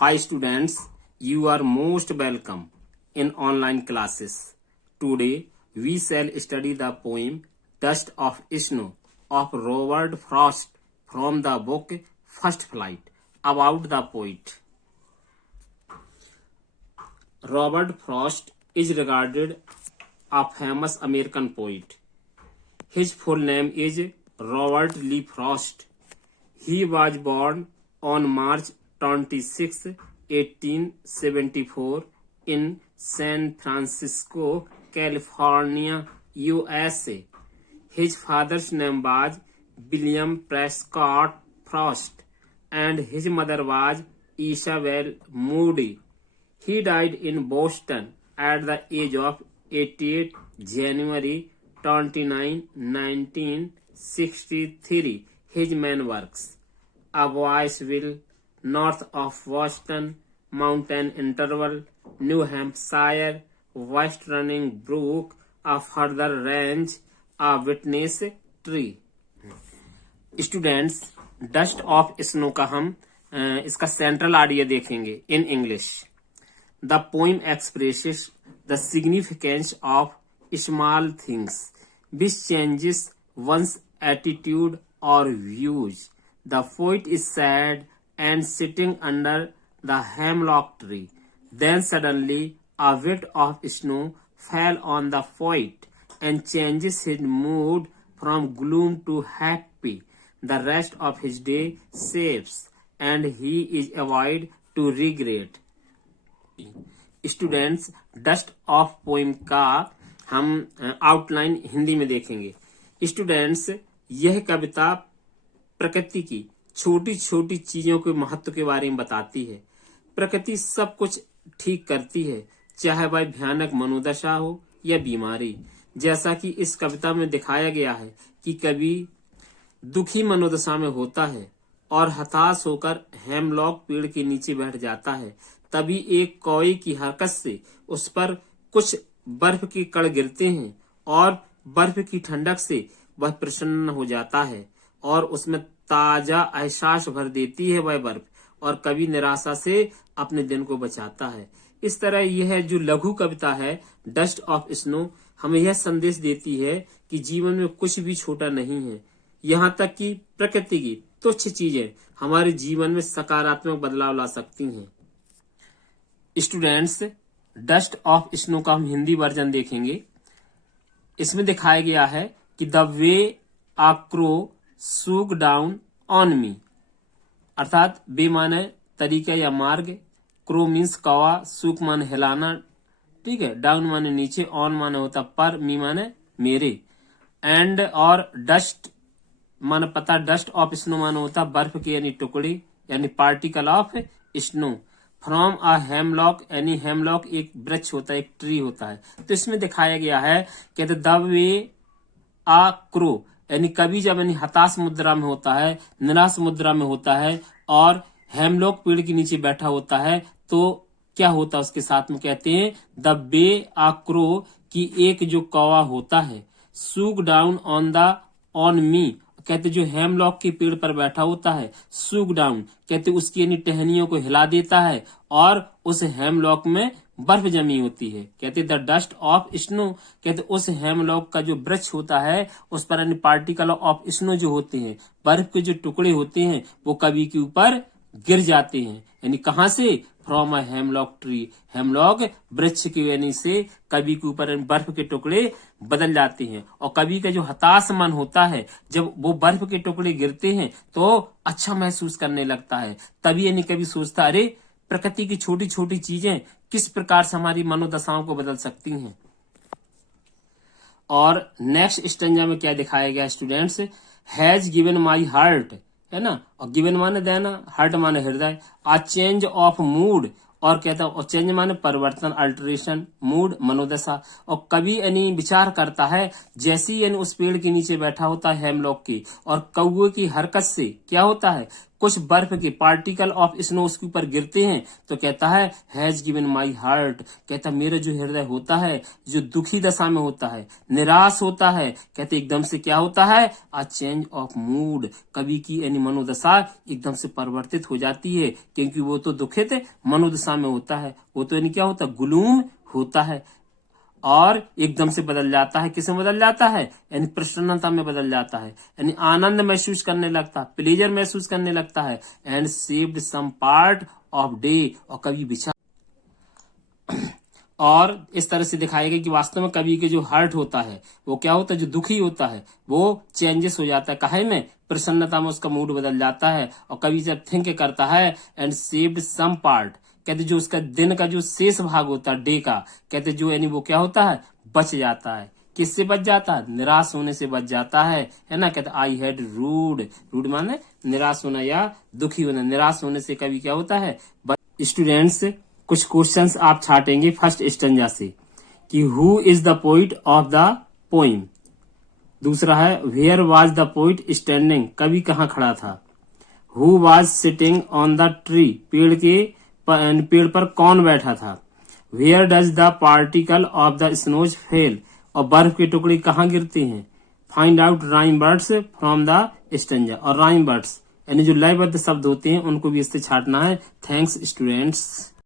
Hi students, you are most welcome in online classes. Today we shall study the poem Dust of Snow of Robert Frost from the book First Flight about the poet. Robert Frost is regarded a famous American poet. His full name is Robert Lee Frost. He was born on March 26, 1874 in San Francisco, California, USA. His father's name was William Prescott Frost and his mother was Isabel Moody. He died in Boston at the age of 88 January 29, 1963. His main works: A Boy's Will, North of Boston, Mountain Interval, New Hampshire, West Running Brook, A Further Range, A Witness Tree. Students, dust of snow का हम इसका central idea देखेंगे in English. The poem expresses the significance of small things which changes one's attitude और views. The poet is sad and sitting under the hemlock tree. Then suddenly a bit of snow fell on the poet and changes his mood from gloom to happy. The rest of his day saves and he is avoid to regret. Students, dust of poem का हम outline Hindi में देखेंगे. Students, यह कविता प्रकृति की छोटी छोटी चीजों के महत्व के बारे में बताती है. प्रकृति सब कुछ ठीक करती है, चाहे वह भयानक मनोदशा हो या बीमारी. जैसा कि इस कविता में दिखाया गया है कि कभी दुखी मनोदशा में होता है और हताश होकर हेमलॉक पेड़ के नीचे बैठ जाता है. तभी एक कौवे की हरकत से उस पर कुछ बर्फ के कण गिरते हैं और बर्फ की ठंडक से वह प्रसन्न हो जाता है और उसमें ताजा एहसास भर देती है वह बर्फ, और कभी निराशा से अपने दिन को बचाता है. इस तरह यह जो लघु कविता है डस्ट ऑफ स्नो हमें यह संदेश देती है कि जीवन में कुछ भी छोटा नहीं है. यहाँ तक कि प्रकृति की तुच्छ चीजें हमारे जीवन में सकारात्मक बदलाव ला सकती हैं. स्टूडेंट्स, डस्ट ऑफ स्नो का हम हिंदी वर्जन देखेंगे. इसमें दिखाया गया है कि the way a crow shook down on me, अर्थात बे माने तरीका या मार्ग, क्रो मीन्स कौवा, सूक माने हिलाना, ठीक है, डाउन माने नीचे, ऑन माने होता पर, मी माने मेरे, एंड और डस्ट माने पता, डस्ट ऑफ स्नो माने होता बर्फ के यानी टुकड़े यानी particle of snow, from a hemlock यानी हेमलॉक एक वृक्ष होता है, एक ट्री होता है. तो इसमें दिखाया गया है कि द वे आ क्रो यानी कभी जब यानी हताश मुद्रा में होता है, निराश मुद्रा में होता है और हेमलॉक पेड़ के नीचे बैठा होता है, तो क्या होता है उसके साथ में कहते हैं द बे आ क्रो की एक जो कौवा होता है, सूक डाउन ऑन मी कहते जो हेमलॉक के पेड़ पर बैठा होता है, सूक डाउन कहते उसकी यानी टहनियों को हिला देता है और उस हेमलॉक में बर्फ जमी होती है. कहते द डस्ट ऑफ स्नो कहते उस हेमलॉक का जो वृक्ष होता है उस पर यानी पार्टिकल ऑफ स्नो जो होते हैं, बर्फ के जो टुकड़े होते हैं वो कभी के ऊपर गिर जाते हैं. यानी कहां से? From a hemlock tree, hemlock वृक्ष के यानी से कभी के ऊपर बर्फ के टुकड़े बदल जाते हैं. और कभी का जो हताश मन होता है जब वो बर्फ के टुकड़े गिरते हैं तो अच्छा महसूस करने लगता है. तभी यानी कभी सोचता अरे प्रकृति की छोटी छोटी चीजें किस प्रकार से हमारी मनोदशाओं को बदल सकती हैं. और नेक्स्ट स्टेंजा में क्या दिखाया गया students? Has given my heart, है ना, और गिवन माने देना, हार्ट माने हृदय, आ चेंज ऑफ मूड, और कहता और चेंज माने परिवर्तन, अल्टरेशन, मूड मनोदशा. और कभी यानी विचार करता है जैसे ही यानी उस पेड़ के नीचे बैठा होता है हेमलॉक की, और कौवे की हरकत से क्या होता है कुछ बर्फ के पार्टिकल ऑफ स्नो उसके ऊपर गिरते हैं तो कहता है हैज गिवन माई हार्ट, कहता मेरा जो हृदय होता है जो दुखी दशा में होता है, निराश होता है, कहते एकदम से क्या होता है अ चेंज ऑफ मूड, कवि की यानी मनोदशा एकदम से परिवर्तित हो जाती है, क्योंकि वो तो दुखित मनोदशा में होता है, वो तो यानी क्या होता है ग्लूम होता है, और एकदम से बदल जाता है, किसमें बदल जाता है यानी प्रसन्नता में बदल जाता है, यानी आनंद महसूस करने लगता है, प्लेजर महसूस करने लगता है, and saved some part of day, और कभी बिछा, और इस तरह से दिखाएगा कि वास्तव में कवि के जो हार्ट होता है वो क्या होता है, जो दुखी होता है वो चेंजेस हो जाता है, काहे में प्रसन्नता में उसका मूड बदल जाता है, और कवि जब थिंक करता है एंड सेव्ड सम पार्ट, कहते जो उसका दिन का जो शेष भाग होता है डे का, कहते जो यानी वो क्या होता है बच जाता है, किससे बच जाता है, निराश होने से बच जाता है ना, कहते आई हैड रूड, रूड माने निराश होना या दुखी होना, निराश होने से कभी क्या होता है। स्टूडेंट्स कुछ क्वेश्चंस आप छाटेंगे फर्स्ट स्टैंजा से कि who is the poet of the poem, दूसरा है where was the poet standing, कवि कहाँ खड़ा था, who was sitting on the tree, पेड़ पर कौन बैठा था, where does the particle of the snows fell, और बर्फ के टुकड़े कहाँ गिरते हैं, find out rhyme words from the stanza, और राइम वर्ड्स यानी जो लयबद्ध शब्द होते हैं उनको भी इससे छाटना है। Thanks students.